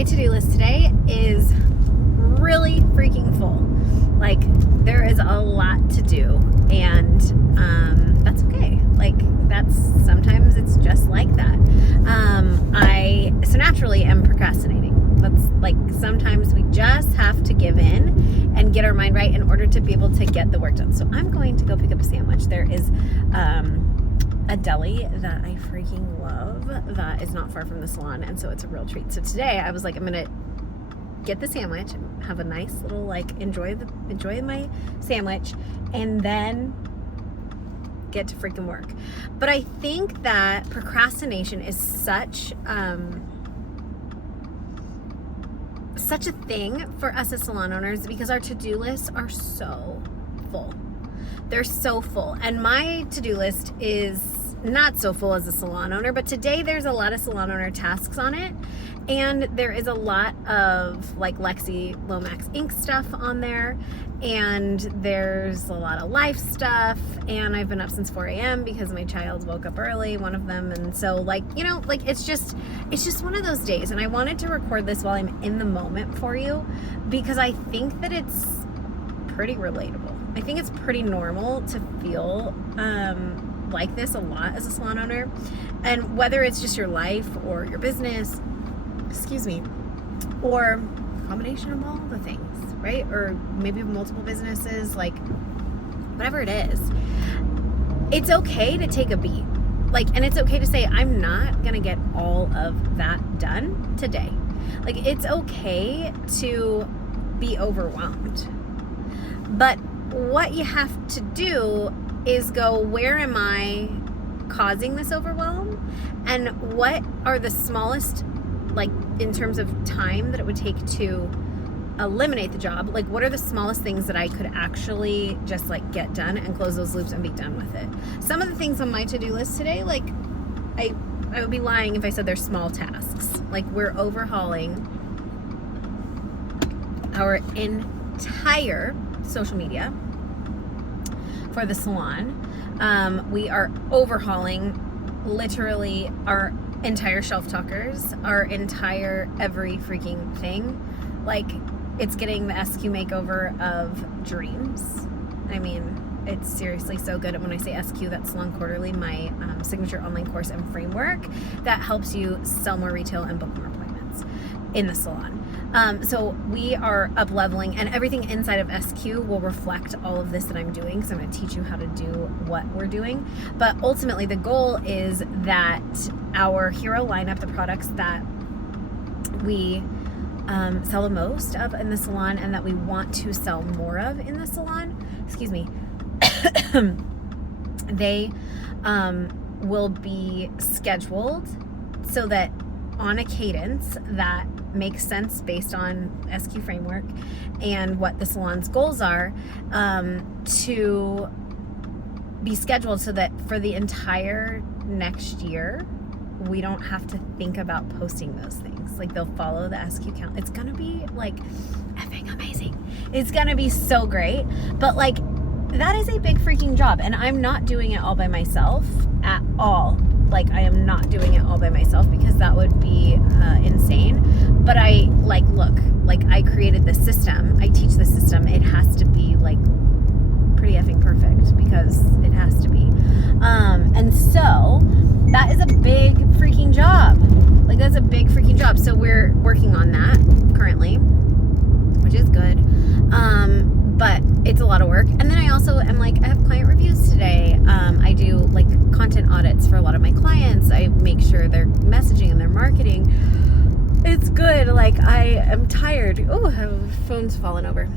my to-do list today is really freaking full. Like, there is a lot to do, and that's okay. Like, sometimes it's just like that. I naturally am procrastinating. That's like, sometimes we just have to give in and get our mind right in order to be able to get the work done. So I'm going to go pick up a sandwich. There is a deli that I freaking love that is not far from the salon, and so it's a real treat. So today I was like, I'm gonna get the sandwich, have a nice little, like, enjoy my sandwich, and then get to freaking work. But I think that procrastination is such a thing for us as salon owners, because our to-do lists are so full. They're so full, and my to-do list is not so full as a salon owner, but today there's a lot of salon owner tasks on it, and there is a lot of, like, Lexi Lomax ink stuff on there, and there's a lot of life stuff, and I've been up since 4 a.m. because my child woke up early, one of them, and so, like, you know, like, it's just one of those days, and I wanted to record this while I'm in the moment for you, because I think that it's pretty relatable. I think it's pretty normal to feel like this a lot as a salon owner, and whether it's just your life or your business, or a combination of all the things, right? Or maybe multiple businesses, like, whatever it is, it's okay to take a beat. Like, and it's okay to say, I'm not gonna get all of that done today. Like, it's okay to be overwhelmed. But what you have to do is go, where am I causing this overwhelm? And what are the smallest, like, in terms of time that it would take to eliminate the job? Like, what are the smallest things that I could actually just, like, get done and close those loops and be done with it? Some of the things on my to-do list today, like, I would be lying if I said they're small tasks. Like, we're overhauling our entire social media for the salon. We are overhauling literally our entire shelf talkers, our entire every freaking thing. Like, it's getting the SQ makeover of dreams. I mean, it's seriously so good. And when I say SQ, that's Salon Quarterly, my signature online course and framework that helps you sell more retail and book more appointments in the salon. So we are up leveling, and everything inside of SQ will reflect all of this that I'm doing. So I'm going to teach you how to do what we're doing. But ultimately, the goal is that our hero lineup, the products that we sell the most of in the salon and that we want to sell more of in the salon, they will be scheduled so that on a cadence that makes sense based on SQ framework and what the salon's goals are, to be scheduled so that for the entire next year we don't have to think about posting those things. Like, they'll follow the SQ count. It's gonna be, like, effing amazing. It's gonna be so great. But, like, that is a big freaking job, and I'm not doing it all by myself at all. Like, I am not doing it all by myself, because that would be insane. But I, like, look, like, I created this system. I teach the system. It has to be, like, pretty effing perfect, because it has to be. And so that is a big freaking job. Like, that's a big freaking job. So we're working on that currently, which is good. But it's a lot of work. And then I also am, like, I have client reviews today. I do, like, content audits for a lot of my clients. I make sure their messaging and their marketing, it's good. Like, I am tired. Oh, phone's fallen over.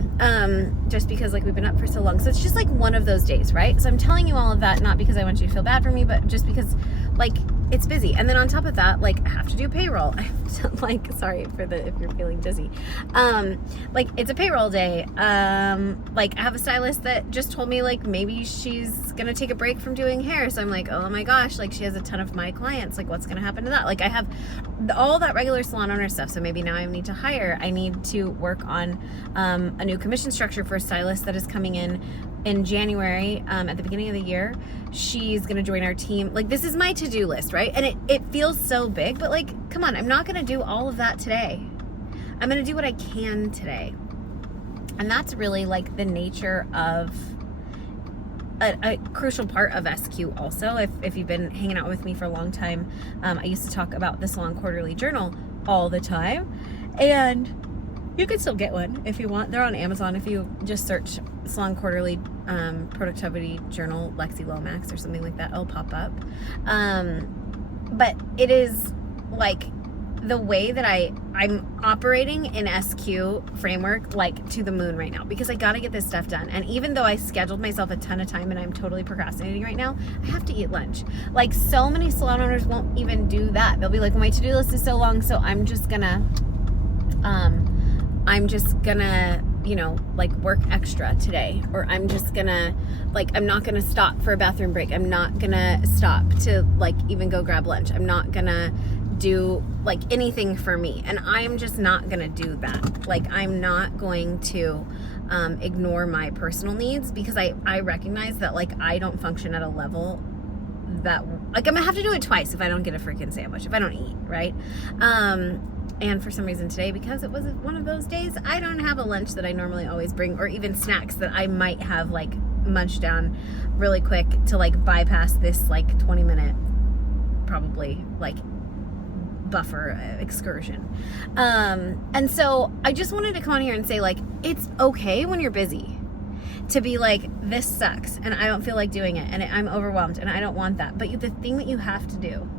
Just because, like, we've been up for so long. So it's just, like, one of those days, right? So I'm telling you all of that, not because I want you to feel bad for me, but just because, like, it's busy. And then on top of that, like, I have to do payroll. I have to, like, sorry for if you're feeling dizzy. Like, it's a payroll day. Like, I have a stylist that just told me, like, maybe she's gonna take a break from doing hair. So I'm like, oh my gosh, like, she has a ton of my clients. Like, what's gonna happen to that? Like, I have all that regular salon owner stuff. So maybe now I need to hire. I need to work on a new commission structure for a stylist that is coming in January, at the beginning of the year. She's gonna join our team. Like, this is my to-do list, right? And it feels so big, but, like, come on, I'm not gonna do all of that today. I'm going to do what I can today. And that's really like the nature of a crucial part of SQ also. If you've been hanging out with me for a long time, I used to talk about the Salon Quarterly Journal all the time, and you can still get one if you want. They're on Amazon. If you just search Salon Quarterly Productivity Journal Lexi Lomax or something like that, it'll pop up. But it is like the way that I'm operating in SQ framework, like to the moon right now, because I got to get this stuff done. And even though I scheduled myself a ton of time and I'm totally procrastinating right now, I have to eat lunch. Like, so many salon owners won't even do that. They'll be like, my to-do list is so long, so I'm just gonna you know, like work extra today, or I'm just gonna, like, I'm not gonna stop for a bathroom break. I'm not gonna stop to like even go grab lunch. I'm not gonna do like anything for me, and I'm just not gonna do that. Like, I'm not going to ignore my personal needs, because I recognize that like I don't function at a level that, like, I'm gonna have to do it twice if I don't get a freaking sandwich, if I don't eat, right? And for some reason today, because it was one of those days, I don't have a lunch that I normally always bring, or even snacks that I might have like munched down really quick to like bypass this like 20-minute probably like buffer excursion. And so I just wanted to come on here and say, like, it's okay when you're busy to be like, this sucks and I don't feel like doing it, and I'm overwhelmed and I don't want that. But the thing that you have to do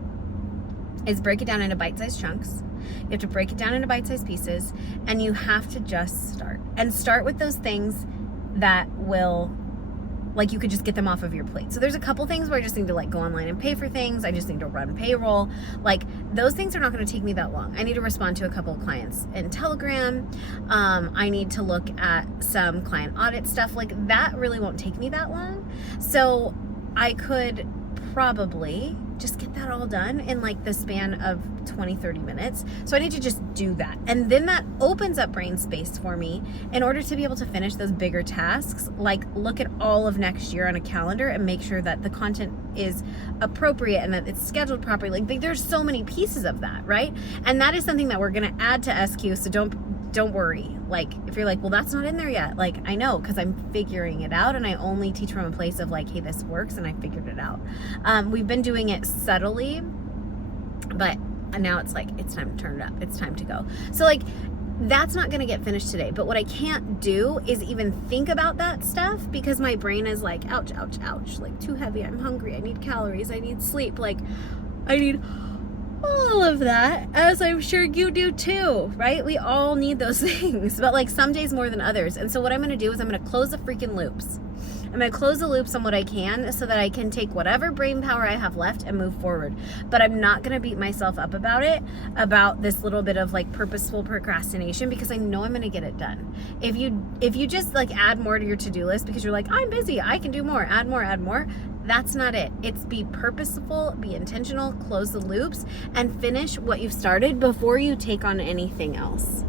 is break it down into bite-sized chunks. You have to break it down into bite-sized pieces, and you have to just start. And start with those things that will, like, you could just get them off of your plate. So there's a couple things where I just need to like go online and pay for things. I just need to run payroll. Like, those things are not going to take me that long. I need to respond to a couple of clients in Telegram. I need to look at some client audit stuff. Like, that really won't take me that long. So I could probably just get that all done in like the span of 20-30 minutes. So I need to just do that, and then that opens up brain space for me in order to be able to finish those bigger tasks, like look at all of next year on a calendar and make sure that the content is appropriate and that it's scheduled properly. Like, there's so many pieces of that, right? And that is something that we're going to add to SQ. So don't worry. Like, if you're like, well, that's not in there yet, like, I know, because I'm figuring it out, and I only teach from a place of like, hey, this works and I figured it out. We've been doing it subtly, but now it's like, it's time to turn it up. It's time to go. So like, that's not going to get finished today. But what I can't do is even think about that stuff, because my brain is like, ouch, ouch, ouch, like, too heavy. I'm hungry. I need calories. I need sleep. Like, I need all of that, as I'm sure you do too, right? We all need those things, but like some days more than others. And so what I'm going to do is I'm going to close the freaking loops. I'm going to close the loops on what I can, so that I can take whatever brain power I have left and move forward. But I'm not going to beat myself up about it, about this little bit of like purposeful procrastination, because I know I'm going to get it done. If you just like add more to your to-do list because you're like, I'm busy, I can do more, add more, that's not it. It's be purposeful, be intentional, close the loops, and finish what you've started before you take on anything else.